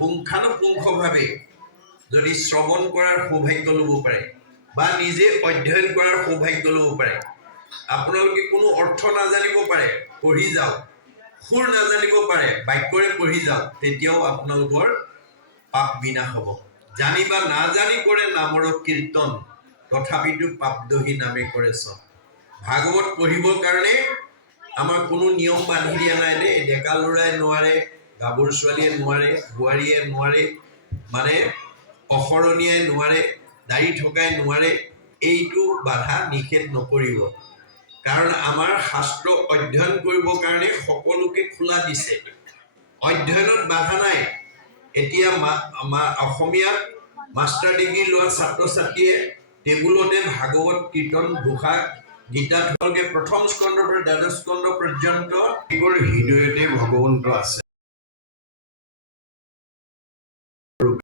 পুংখানুপুংখভাৱে যদি শ্ৰৱণ কৰাৰ সৌভাগ্য ল'ব পাৰে বা নিজে অধ্যয়ন কৰাৰ সৌভাগ্য ল'ব পাৰে, আপোনালোকে কোনো অৰ্থ নাজানিব পাৰে, পঢ়ি যাওক, সুৰ নাজানিব পাৰে, বাক্যৰে পঢ়ি যাওক, তেতিয়াও আপোনালোকৰ পাপ বিনাশ হ'ব। জানি বা নাজানি কৰে নামৰ কীৰ্তন, তথাপিতো পাপদহী নামে কৰে চব। ভাগৱত পঢ়িবৰ কাৰণে আমাৰ কোনো নিয়ম বান্ধি দিয়া নাই দেই। ডেকা ল'ৰাই নোৱাৰে, গাভৰু ছোৱালীয়ে নোৱাৰে, বোৱাৰীয়ে নোৱাৰে, মানে অসৰণীয়াই নোৱাৰে, দাড়ি থকাই নোৱাৰে, এইটো বাধা নিষেধ নকৰিব। কাৰণ আমাৰ শাস্ত্ৰ অধ্যয়ন কৰিবৰ কাৰণে সকলোকে খোলা দিছে, অধ্যয়নত বাধা নাই। এতিয়া অসমীয়াত মাষ্টাৰ ডিগ্ৰী লোৱা ছাত্ৰ ছাত্ৰীয়ে টেবুলতে ভাগৱত কীৰ্তন ঘোষা গীতা তোমালোকে প্ৰথম স্কন্ধৰ পৰা দ্বাদশ স্কন্ধ পৰ্যন্ত হৃদয়তে ভগৱন্ত আছে।